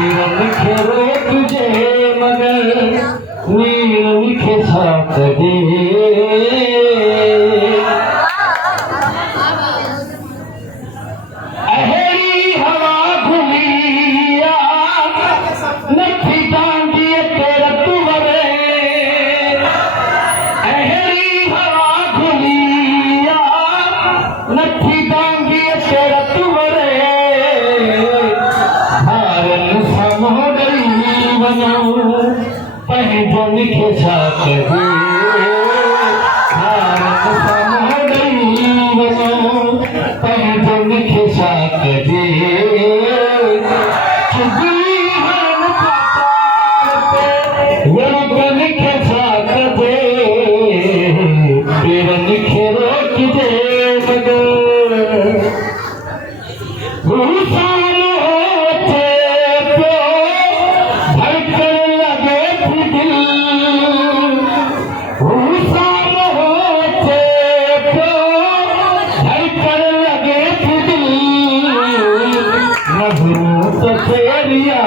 लिखे रो तुझे मगर नीर लिखे साथ दे। लिखे साथ दे लिखे साथ दे लिखे साथ दे तेरा लिखे रोक दे मगर तेरिया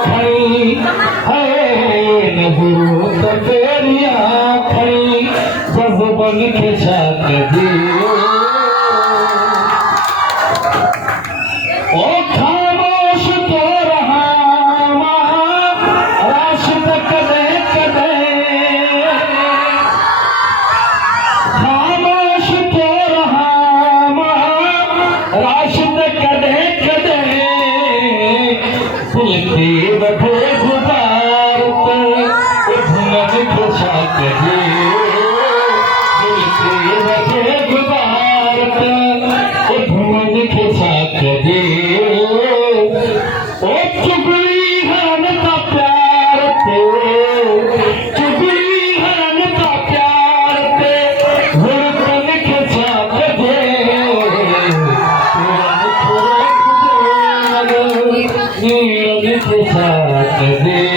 खड़ी है नजरों तेरिया खड़ी जब बन के साथ दे ओ खामोश तो रहा राशद कदे कदे खामोश तो रहा राशद कदे कदे बधे गुबार लिखे साथ दे बधे गुबार लिखे साथ दे ओ चुगली हन का प्यार पे चुगली हन का प्यार पे लिखे साथ दे लिखे साथ दे